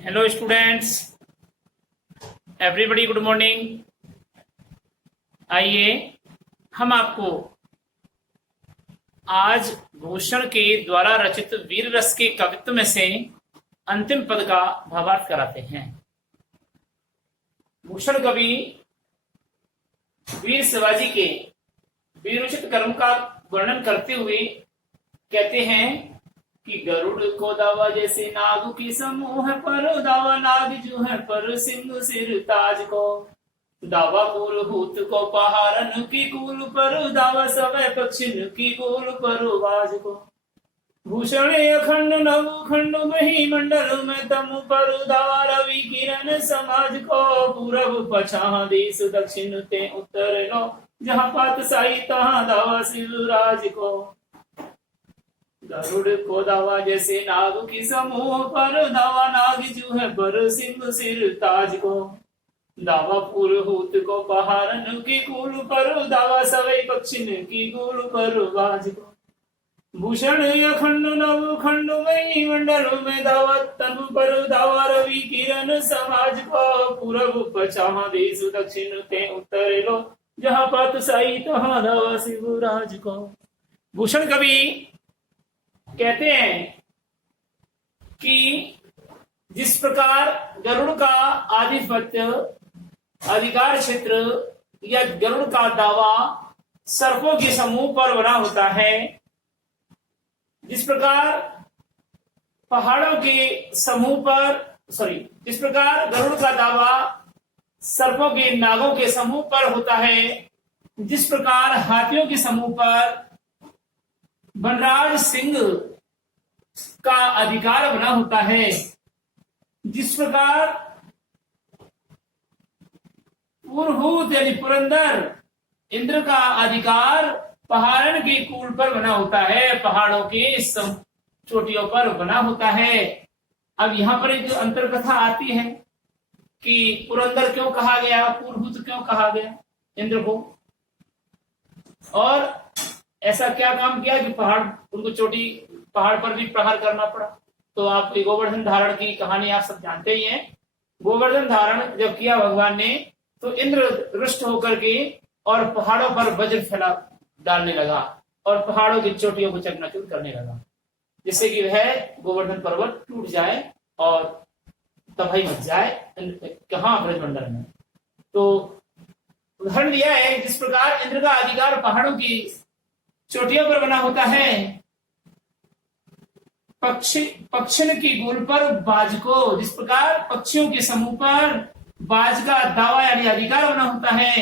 Hello students, everybody good morning. आइए हम आपको आज भूषण के द्वारा रचित वीर रस के कवित्व में से अंतिम पद का भावार्थ कराते हैं। भूषण कवि वीर शिवाजी के वीरोचित कर्म का वर्णन करते हुए कहते हैं कि गरुड़ को दावा जैसे नाग की समूह पर दावा नाग जो है पर सिंह सिर ताज को दावा पुरहूत को पहाड़न की कूल पर दावा सवै पक्षिन की गोल पर बाज को भूषण अखंड नव खंड मही मंडल में तम पर दावा रवि किरण समाज को पूरब पछा देश दक्षिण ते उत्तर नो जहाँ पात साई तहाँ दावा शिवराज को गरुड़ को दावा जैसे नाग की समूह पर दावा नाग जो है पर सिंह सिर ताज को दावा पुरहूत को पहाड़न की कूल पर दावा सवै पक्षिन की गोल पर बाज को भूषण अखंड नव खंड मई मंडल में दावा तनु पर दावा रवि किरण समाज को पूरब पछाह देश दक्षिण ते उत्तर लो जहाँ पात साई तहाँ दावा शिवराज को। भूषण कवि कहते हैं कि जिस प्रकार गरुड़ का आधिपत्य अधिकार क्षेत्र या गरुड़ का दावा सर्पों के समूह पर बना होता है, जिस प्रकार पहाड़ों के समूह पर जिस प्रकार गरुड़ का दावा सर्पों के नागों के समूह पर होता है, जिस प्रकार हाथियों के समूह पर वनराज सिंह का अधिकार बना होता है, जिस प्रकार पुरहूत यानी पुरंदर इंद्र का अधिकार पहाड़न के कूल पर बना होता है, पहाड़ों के चोटियों पर बना होता है। अब यहाँ पर एक अंतर कथा आती है कि पुरंदर क्यों कहा गया, पुरहूत क्यों कहा गया इंद्र को, और ऐसा क्या काम किया कि पहाड़ पर भी प्रहार करना पड़ा। तो आप गोवर्धन धारण की कहानी आप सब जानते ही हैं। गोवर्धन धारण जब किया भगवान ने तो इंद्र रुष्ट होकर के और पहाड़ों पर वज्र फैला डालने लगा और पहाड़ों की चोटियों को चकनाचूर करने लगा, जिससे कि वह गोवर्धन पर्वत टूट जाए और तबाही मच जाए कहाँ ब्रजमंडल में। तो उदाहरण दिया है जिस प्रकार इंद्र का अधिकार पहाड़ों की चोटियों पर बना होता है, पक्षिण की गोल पर बाज को, जिस प्रकार पक्षियों के समूह पर बाज का दावा यानी अधिकार बना होता है।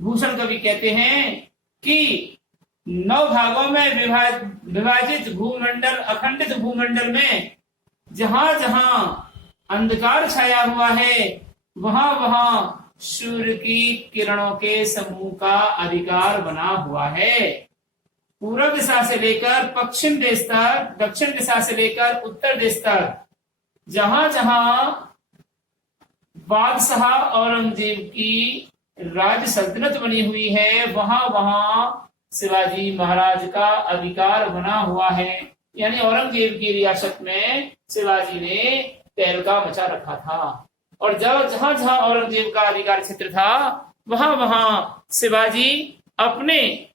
भूषण कवि कहते हैं कि 9 भागों में विभाजित भूमंडल अखंडित भूमंडल में जहां जहां अंधकार छाया हुआ है वहां वहां सूर्य की किरणों के समूह का अधिकार बना हुआ है। पूर्व दिशा से लेकर पश्चिम देश तक, दक्षिण दिशा से लेकर उत्तर देश तक जहां जहां बादशाह औरंगजेब की राज सल्तनत बनी हुई है वहां वहां शिवाजी महाराज का अधिकार बना हुआ है। यानी औरंगजेब की रियासत में शिवाजी ने तहलका मचा रखा था, और जब जहां जहां औरंगजेब का अधिकार क्षेत्र था वहां वहां शिवाजी अपने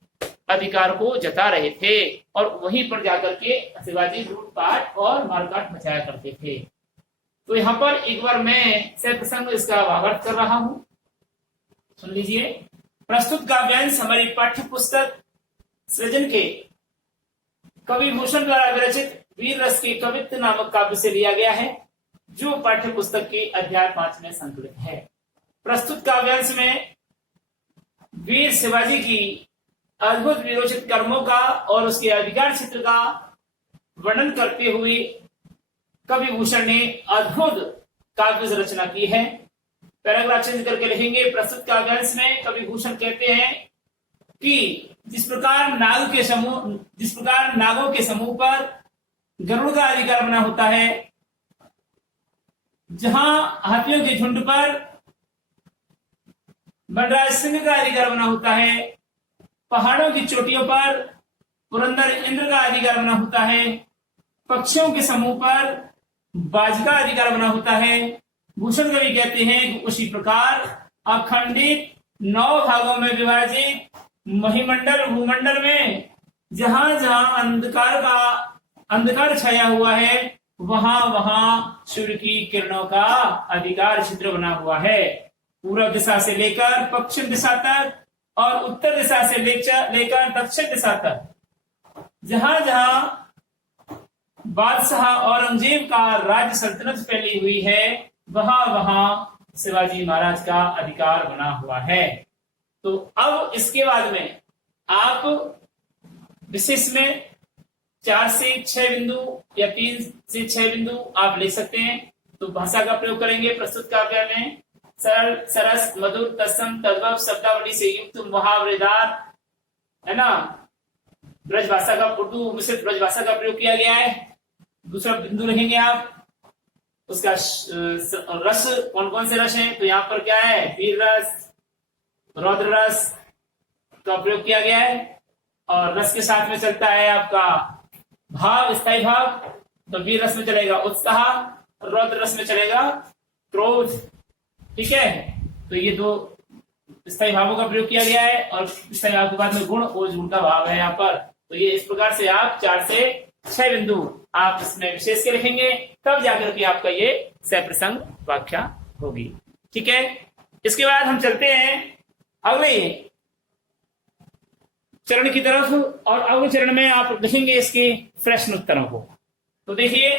अधिकार को जता रहे थे और वहीं पर जाकर के शिवाजी लूटपाट और मारकाट मचाया करते थे। तो यहाँ पर एक बार मैं प्रसंग इसका भावार्थ कर रहा हूं, सुन लीजिए। प्रस्तुत काव्यांश हमारी पाठ्य पुस्तक सृजन के कवि भूषण द्वारा विरचित वीर रस के कवित्व नामक काव्य से लिया गया है, जो पाठ्य पुस्तक के अध्याय 5 में संकलित है। प्रस्तुत काव्यांश में वीर शिवाजी की अद्भुत वीरोचित कर्मों का और उसके अधिकार क्षेत्र का वर्णन करते हुए कवि भूषण ने अद्भुत काव्य रचना की है। पैराग्राफ चेंज करके लिखेंगे। प्रस्तुत काव्यांश में कवि भूषण कहते हैं कि जिस प्रकार नागों के समूह पर गरुड़ का अधिकार बना होता है, जहां हाथियों के झुंड पर वनराज सिंह का अधिकार बना होता है, पहाड़ों की चोटियों पर पुरंदर इंद्र का अधिकार बना होता है, पक्षियों के समूह पर बाजी का अधिकार बना होता है। भूषण कवि कहते हैं कि उसी प्रकार अखंडित 9 भागों में विभाजित महिमंडल भूमंडल में जहां जहां अंधकार छाया हुआ है वहां वहां सूर्य की किरणों का अधिकार क्षेत्र बना हुआ है। पूर्व दिशा से लेकर पश्चिम दिशा तक और उत्तर दिशा से लेकर दक्षिण दिशा तक जहां जहां बादशाह औरंगजेब का राज्य सल्तनत फैली हुई है वहां वहां शिवाजी महाराज का अधिकार बना हुआ है। तो अब इसके बाद में आप विशेष में 4 से 6 बिंदु या 3 से 6 बिंदु आप ले सकते हैं। तो भाषा का प्रयोग करेंगे प्रस्तुत काव्य में। सरल, सरस, मधुर, तत्सम, तद्भव, शब्दावली से युक्त, मुहावरेदार, है ना। ब्रज भाषा का, उर्दू मिश्रित ब्रज भाषा का प्रयोग किया गया है। दूसरा बिंदु रखेंगे आप, उसका रस, कौन कौन से रस हैं। तो यहाँ पर क्या है, वीर रस, रौद्र रस का प्रयोग किया गया है। और रस के साथ में चलता है आपका भाव, स्थायी भाव। तो वीर रस में चलेगा उत्साह, रौद्र रस में चलेगा क्रोध। ठीक है, तो ये 2 स्थायी भावों का प्रयोग किया गया है। और स्थायी भाव के बाद में गुण, ओज गुण का भाव है यहाँ पर। तो ये इस प्रकार से आप 4 से 6 बिंदु आप इसमें विशेष के लिखेंगे, तब जाकर के आपका ये सप्रसंग व्याख्या होगी। ठीक है, इसके बाद हम चलते हैं अगले चरण की तरफ। और अगले चरण में आप लिखेंगे इसके प्रश्न उत्तरों को। तो देखिए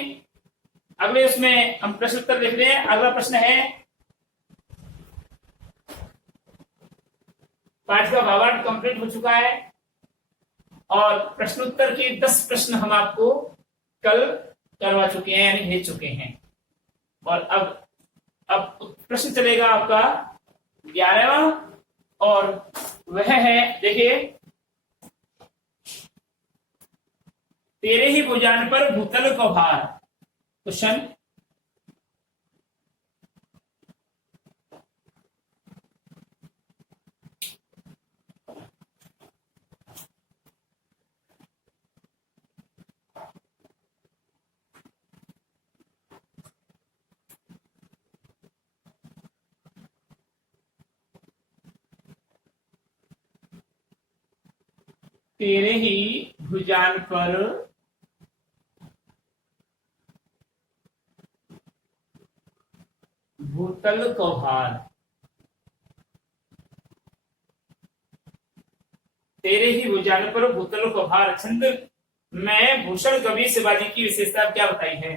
अगले उसमें हम प्रश्न उत्तर लिख रहे हैं। अगला प्रश्न है, पाठ का भावार्थ कंप्लीट हो चुका है और प्रश्नोत्तर के 10 प्रश्न हम आपको कल करवा चुके हैं, यानी भेज चुके हैं। और अब प्रश्न चलेगा आपका 11वां, और वह है, देखिए, तेरे ही भुजान पर भूतल को भार। क्वेश्चन, तेरे ही भुजान पर भूतल को भार। तेरे ही भुजान पर भूतल को भार। छंद में भूषण कवि शिवाजी की विशेषता क्या बताई है।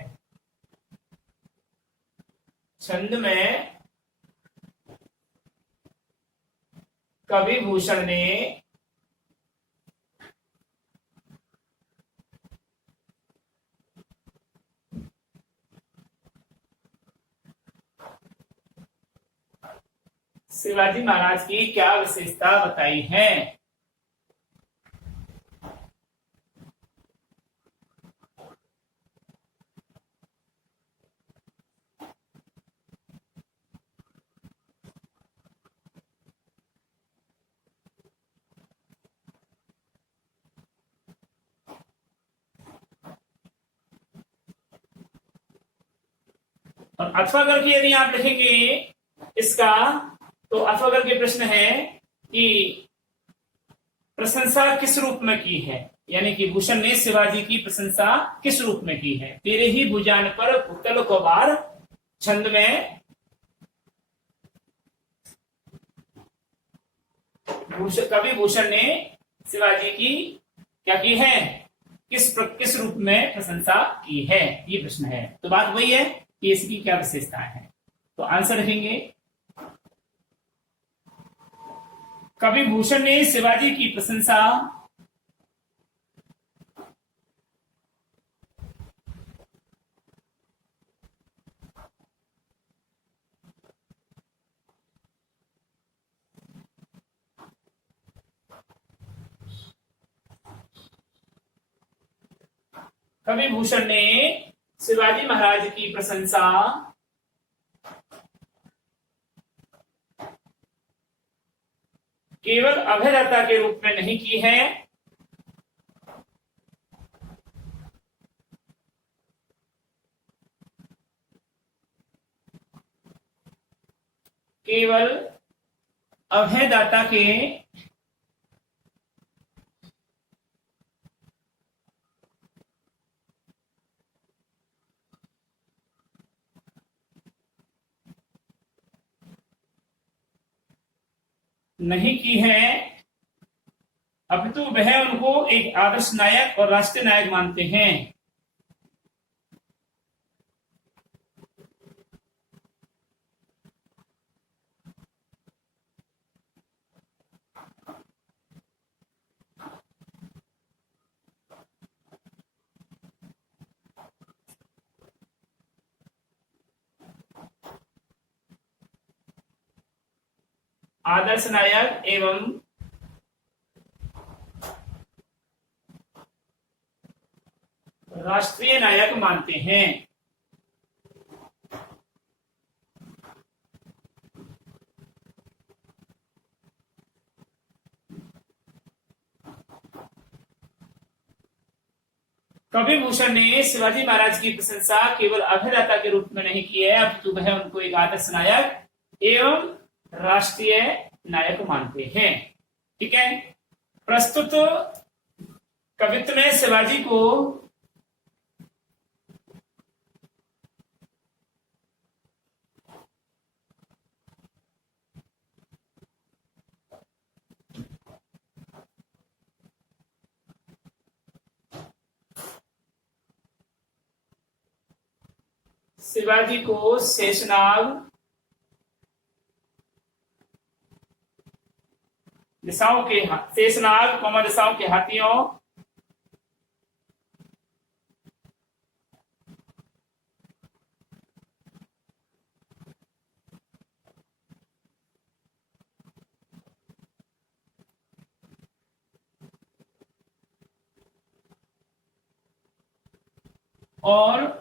छंद में कवि भूषण ने शिवाजी महाराज की क्या विशेषता बताई है। और अथवा करके यदि आप लिखेंगे इसका, तो अथवा करके प्रश्न है कि प्रशंसा किस रूप में की है, यानी कि भूषण ने शिवाजी की प्रशंसा किस रूप में की है। तेरे ही भुजान पर भूतल को भार। छंद में कवि भूषण ने शिवाजी की क्या की है, किस रूप में प्रशंसा की है, ये प्रश्न है। तो बात वही है कि इसकी क्या विशेषता है। तो आंसर लिखेंगे, कवि भूषण ने शिवाजी की प्रशंसा कवि भूषण ने शिवाजी महाराज की प्रशंसा केवल अभयदाता के रूप में नहीं की है, केवल अभयदाता के नहीं की है, अपितु वह उनको एक आदर्श नायक और राष्ट्रीय नायक मानते हैं। आदर्श नायक एवं राष्ट्रीय नायक मानते हैं। कवि भूषण ने शिवाजी महाराज की प्रशंसा केवल अभयदाता के रूप में नहीं की है, अपितु वह उनको एक आदर्श नायक एवं राष्ट्रीय नायक मानते हैं। ठीक है, प्रस्तुत कवित्व में शिवाजी को शेषनाग दिशाओं के शेषनाग दिशाओं के हाथियों और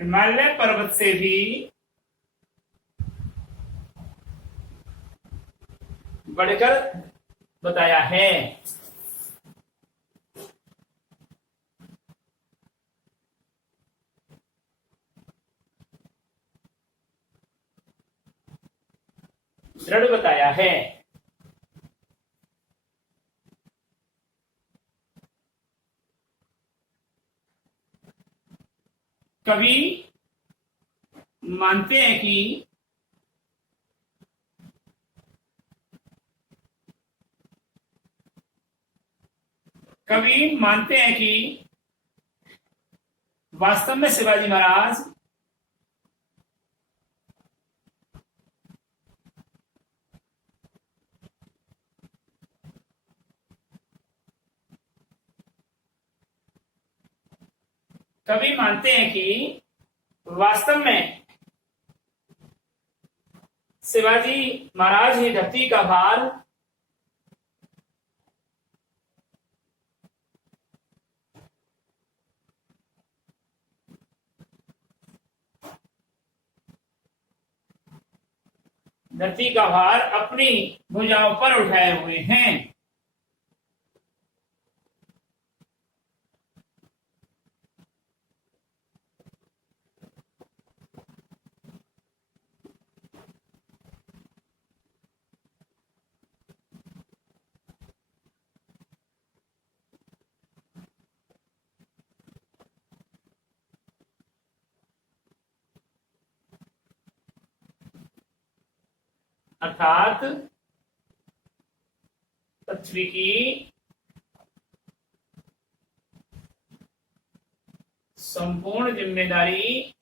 हिमालय पर्वत से भी बढ़कर बताया है। दृढ़ बताया है। कवि मानते हैं कि वास्तव में शिवाजी महाराज शिवाजी महाराज ही धरती का भार अपनी भुजाओं पर उठाए हुए हैं। अर्थात पृथ्वी की संपूर्ण जिम्मेदारी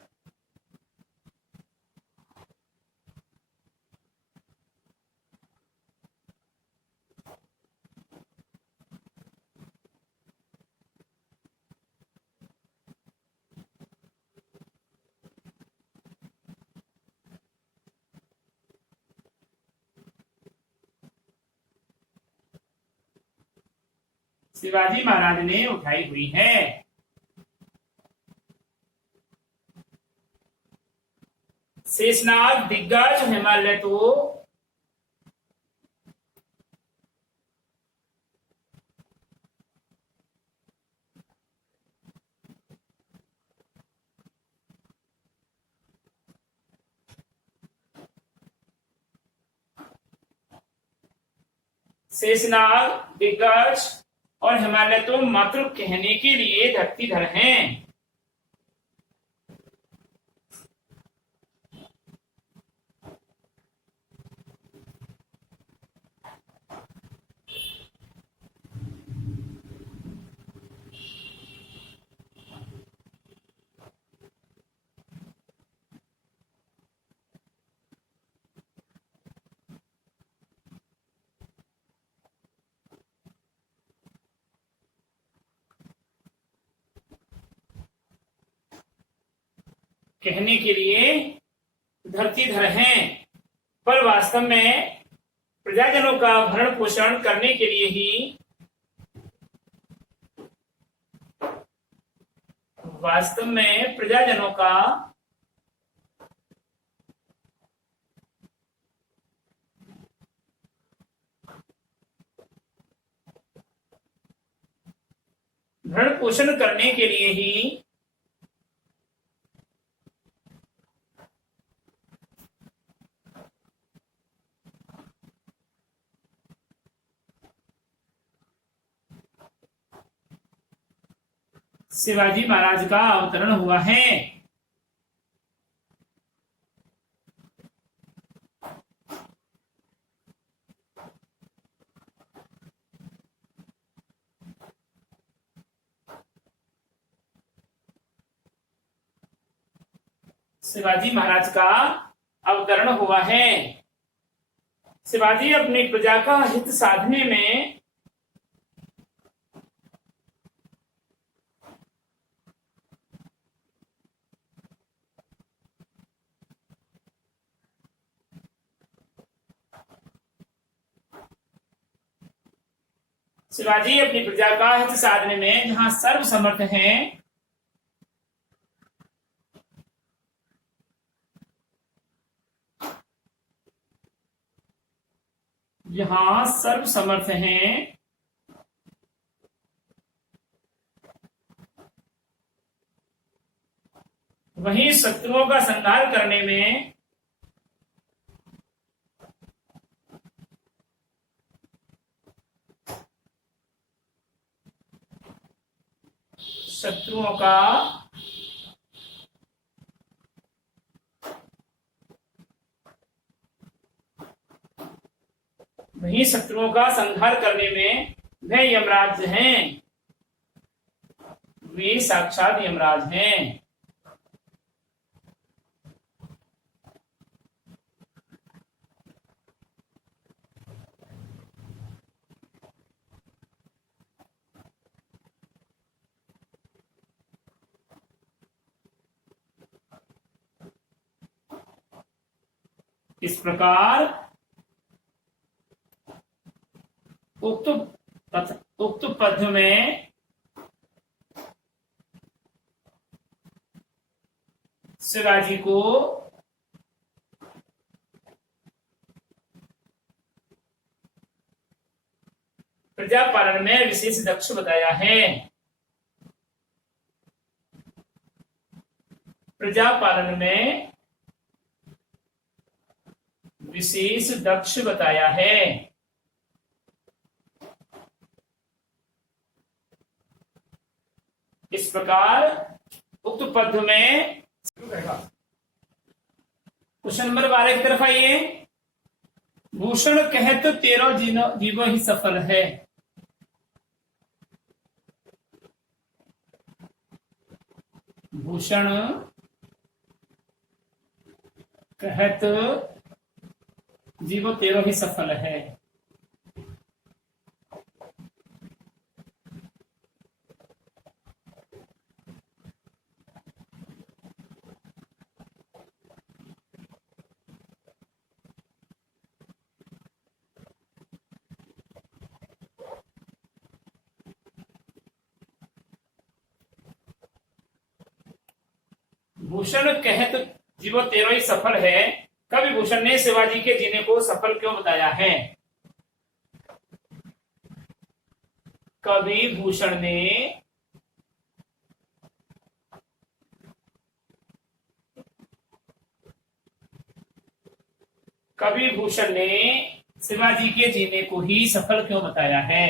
शिवाजी महाराज ने उठाई हुई है। शेषनाग दिग्गज हिमालय तो शेषनाग, दिग्गज और हिमालय तो मात्र कहने के लिए धरतीधर हैं। कहने के लिए धरतीधर हैं, पर वास्तव में प्रजाजनों का भरण पोषण करने के लिए ही शिवाजी महाराज का अवतरण हुआ है। शिवाजी महाराज का अवतरण हुआ है। शिवाजी अपनी प्रजा का हित साधने में जहां सर्वसमर्थ हैं, वहीं शत्रुओं का संहार करने में शत्रुओं का संहार करने में वे यमराज हैं, वे साक्षात यमराज हैं। इस प्रकार उक्त पद्य में शिवाजी को प्रजा पालन में विशेष दक्ष बताया है। प्रजा पालन में विशेष दक्ष बताया है। इस प्रकार उक्त पद्य में क्वेश्चन नंबर 12 की तरफ आइए। भूषण कहत तेरो जीवो ही सफल है। भूषण कहत जीवो तेरो ही सफल है। भूषण कहत जीवो तेरो ही सफल है। कवि भूषण ने शिवाजी के जीने को सफल क्यों बताया है? कवि भूषण ने शिवाजी के जीने को ही सफल क्यों बताया है?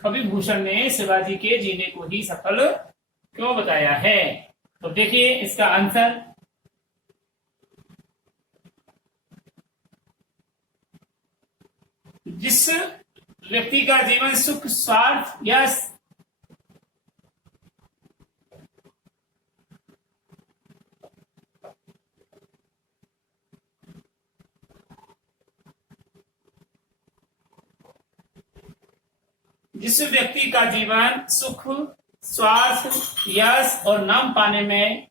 कवि भूषण ने शिवाजी के जीने को ही सफल क्यों बताया है? तो देखिए इसका आंसर, जिस व्यक्ति का जीवन सुख स्वार्थ या जिस व्यक्ति का जीवन सुख स्वार्थ यश और नाम पाने में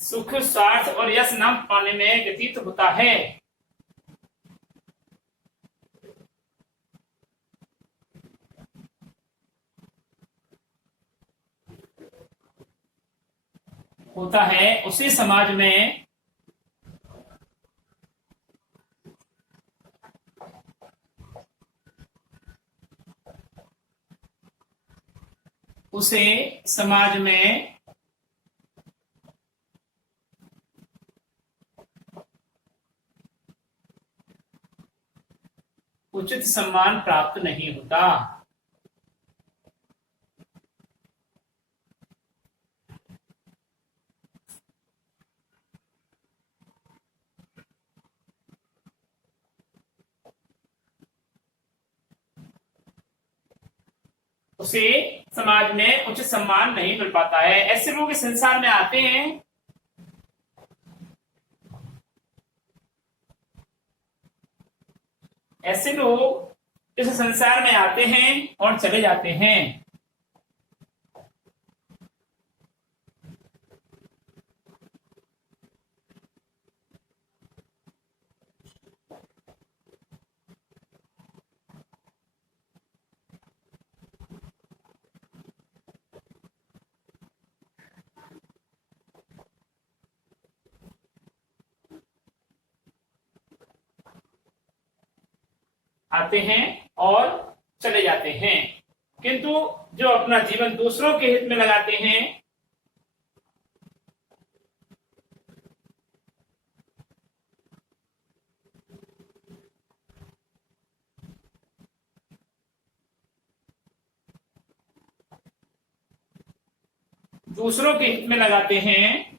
सुख स्वार्थ और यश नाम पाने में व्यतीत होता है, उसी समाज में उसे समाज में उचित सम्मान प्राप्त नहीं होता। उसे समाज में उचित सम्मान नहीं मिल पाता है। ऐसे लोग इस संसार में आते हैं, ऐसे लोग इस संसार में आते हैं और चले जाते हैं। आते हैं और चले जाते हैं, किंतु जो अपना जीवन दूसरों के हित में लगाते हैं, दूसरों के हित में लगाते हैं,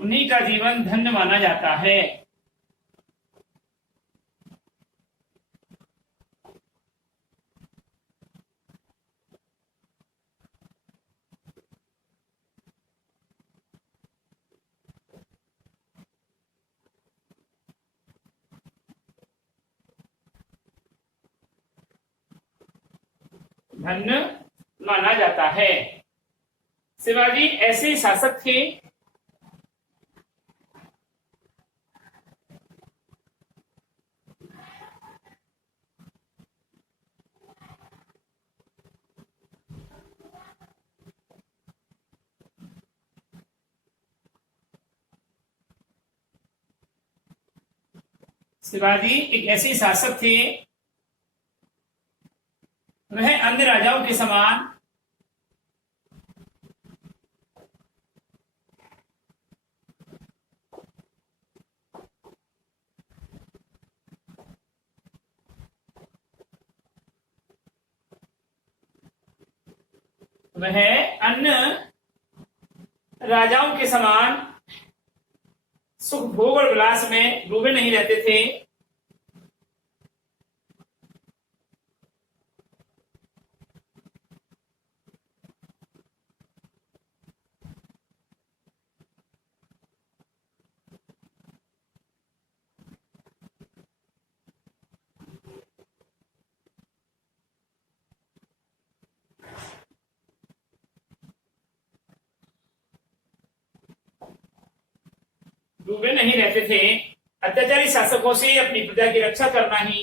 उन्हीं का जीवन धन्य माना जाता है। धन्य माना जाता है। शिवाजी ऐसे शासक थे शिवाजी एक ऐसे शासक थे, वह अन्य राजाओं के समान वह अन्य राजाओं के समान सुख भोग और विलास में डूबे नहीं रहते थे। डूबे नहीं रहते थे। अत्याचारी शासकों से अपनी प्रजा की रक्षा करना ही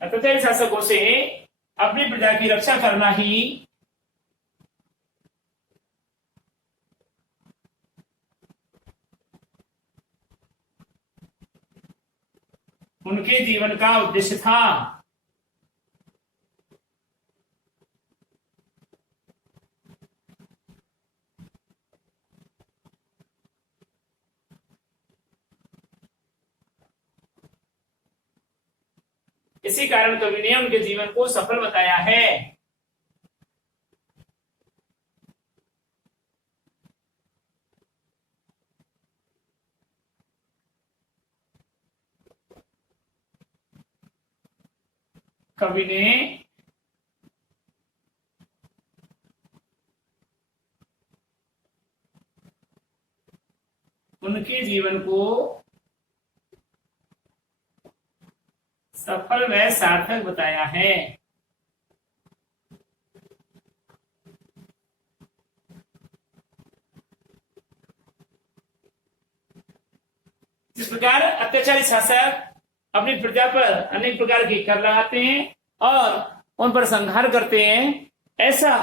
अत्याचारी शासकों से अपनी प्रजा की रक्षा करना ही उनके जीवन का उद्देश्य था। इसी कारण कवि ने उनके जीवन को सफल बताया है। कवि ने उनके जीवन को सफल व सार्थक बताया है। जिस प्रकार अत्याचारी शासक अपनी प्रजा पर अनेक प्रकार के कर लगाते हैं और उन पर संहार करते हैं, ऐसा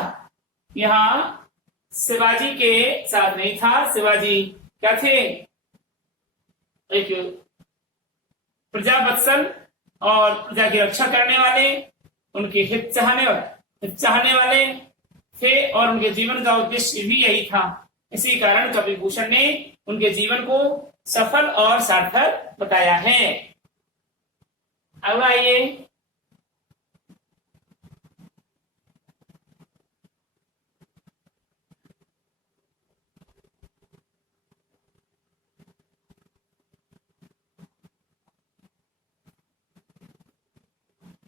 यहाँ शिवाजी के साथ नहीं था। शिवाजी क्या थे? एक प्रजा वत्सल और प्रजा की रक्षा करने वाले, उनके हित चाहने वाले थे और उनके जीवन का उद्देश्य भी यही था। इसी कारण कवि भूषण ने उनके जीवन को सफल और सार्थक बताया है। अब आइए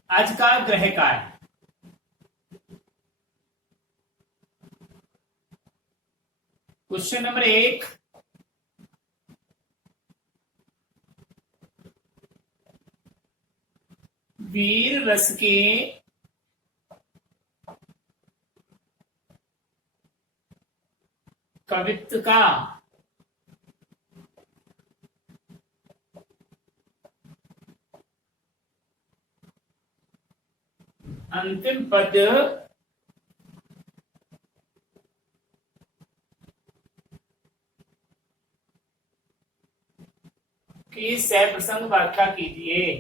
आज का ग्रह कार्य। क्वेश्चन नंबर 1, वीर रस के कवित्व का अंतिम पद की सप्रसंग व्याख्या कीजिए।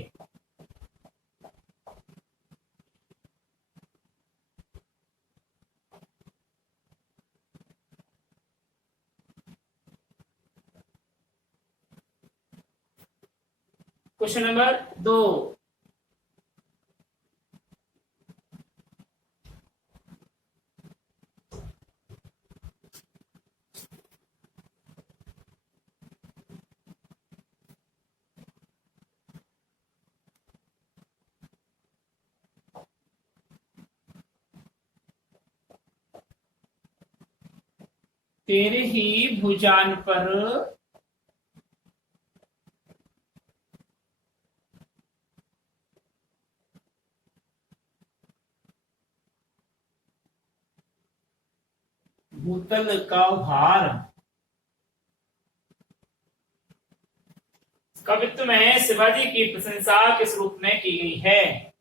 क्वेश्चन नंबर 2, तेरे ही भुजान पर भूतल का भार। कवित्व में शिवाजी की प्रशंसा किस रूप में की गई है?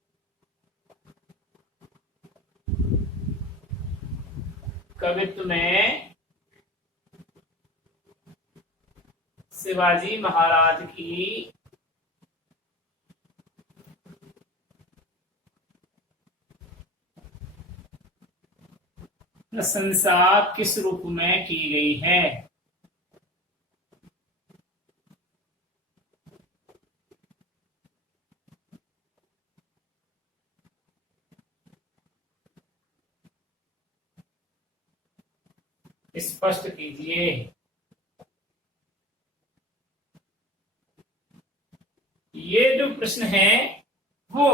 कवित्व में शिवाजी महाराज की प्रशंसा किस रूप में की गई है? स्पष्ट कीजिए। ये जो प्रश्न है वो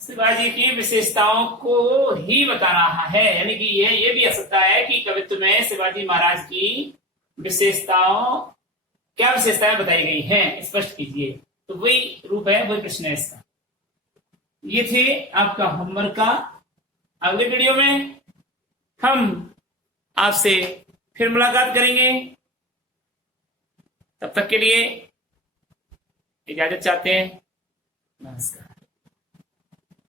शिवाजी की विशेषताओं को ही बता रहा है, यानी कि ये भी आ सकता है कि कवित्व में शिवाजी महाराज की विशेषताओं, क्या विशेषताएं बताई गई हैं, स्पष्ट कीजिए। तो वही रूप है, वही प्रश्न है इसका। ये थे आपका होमवर्क का। अगले वीडियो में हम आपसे फिर मुलाकात करेंगे। तब तक के लिए इजाजत चाहते हैं। नमस्कार।